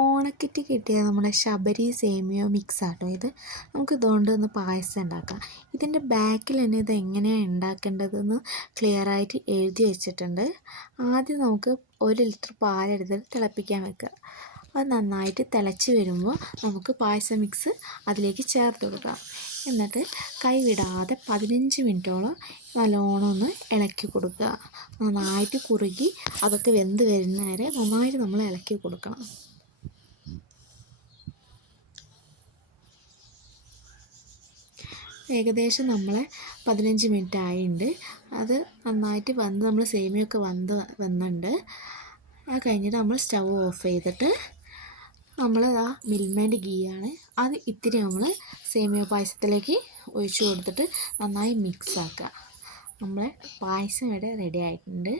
ഓണക്കിറ്റ് കിട്ടിയ നമ്മുടെ ശബരി സേമിയ മിക്സ് ആട്ടോ ഇത്. നമുക്ക് ഇതുകൊണ്ട് ഒന്ന് പായസം ഉണ്ടാക്കാം. ഇതിൻ്റെ ബാക്കിൽ തന്നെ ഇത് എങ്ങനെയാണ് ഉണ്ടാക്കേണ്ടതെന്ന് ക്ലിയറായിട്ട് എഴുതി വെച്ചിട്ടുണ്ട്. ആദ്യം നമുക്ക് 1 ലിറ്റർ പാലെടുത്തിട്ട് തിളപ്പിക്കാൻ വെക്കുക. അത് നന്നായിട്ട് തിളച്ച് വരുമ്പോൾ നമുക്ക് പായസ മിക്സ് അതിലേക്ക് ചേർത്ത് കൊടുക്കാം. എന്നിട്ട് കൈ വിടാതെ 15 മിനിറ്റോളം നല്ലോണം ഒന്ന് ഇളക്കി കൊടുക്കുക. നന്നായിട്ട് കുറുകി അതൊക്കെ വെന്ത് വരുന്ന വരെ നന്നായിട്ട് നമ്മൾ ഇളക്കി കൊടുക്കണം. ഏകദേശം നമ്മൾ 15 മിനിറ്റ് ആയിട്ടുണ്ട്. അത് നന്നായിട്ട് വന്ന് നമ്മൾ സേമിയൊക്കെ വന്നിട്ടുണ്ട്. അത് കഴിഞ്ഞിട്ട് നമ്മൾ സ്റ്റൗ ഓഫ് ചെയ്തിട്ട് നമ്മൾ മിൽമേൻ്റെ ഗീയാണ് അത് ഇത്തിരി നമ്മൾ സേമിയ പായസത്തിലേക്ക് ഒഴിച്ച് കൊടുത്തിട്ട് നന്നായി മിക്സ് ആക്കുക. നമ്മളെ പായസം ഇവിടെ റെഡി ആയിട്ടുണ്ട്.